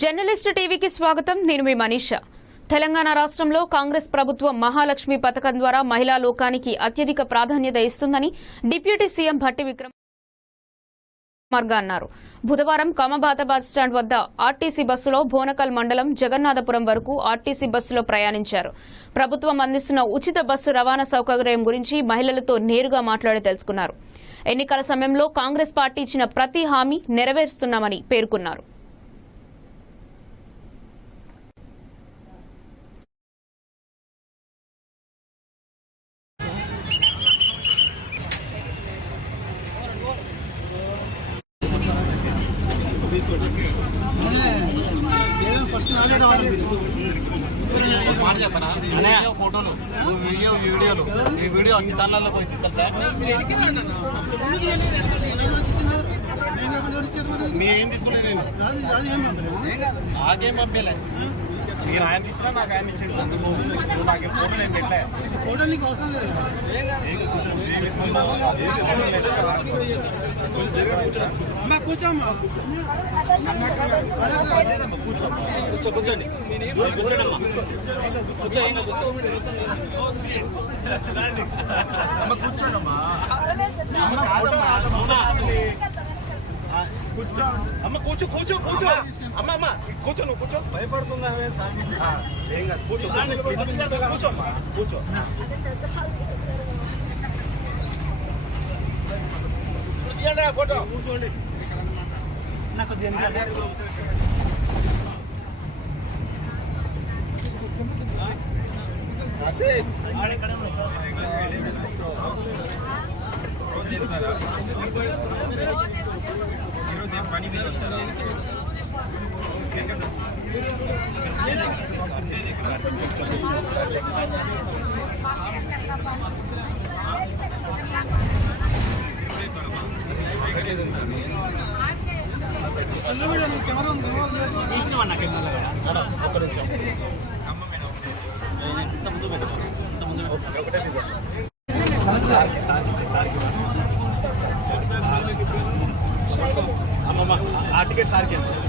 Journalist టీవీకి స్వాగతం. నేను మీ మనీషా. తెలంగాణ రాష్ట్రంలో కాంగ్రెస్ ప్రభుత్వం మహాలక్ష్మి పథకం ద్వారా మహిళా లోకానికి అత్యధిక ప్రాధాన్యత ఇస్తుందని డిప్యూటీ సీఎం భట్టి విక్రమార్క అన్నారు. బుధవారం కమబాత బస్ స్టాండ్ వద్ద ఆర్టీసీ బస్సులో భోనకల్ మండలం జగన్నాథపురం వరకు ఆర్టీసీ బస్సులో ప్రయాణించారు. ప్రభుత్వం అందిస్తున్న ఉచిత బస్సు రవాణా సౌకర్యం గురించి మహిళలతో నేరుగా మాట్లాడి తెలుసుకున్నారు. ఎన్నికల సమయంలో కాంగ్రెస్ పార్టీ ఇచ్చిన ప్రతి హామీ నెరవేరుస్తున్నామని పేర్కొన్నారు. ఫోటోలు వీడియోలు ఈ వీడియో అన్ని ఛానల్లో పోయింది తెలుసా? ఏం తీసుకున్నాను నేను నాకేం పంపేలే. నేను ఆయనకి ఇచ్చినా నాకు ఆయన ఇచ్చిండు. నువ్వు నాకు ఫోటో నేను పెట్టలే. ఫోటో నీకు అవసరం లేదు. కూర్చోమ్మా కూర్చోండి కూర్చోండమ్మా. కూర్చో అమ్మ, కూర్చో కూర్చో కూర్చో అమ్మ. అమ్మ కూర్చో, నువ్వు కూర్చో. భయపడుతుందా? ఏం కాదు, కూర్చో కూర్చోమ్మా, కూర్చో. ఫోటో కూర్చోండి. నాకు అదే పని మీద వచ్చారా? అమ్మమ్మ ఆ టికెట్ సార్కి ఉంది కదా.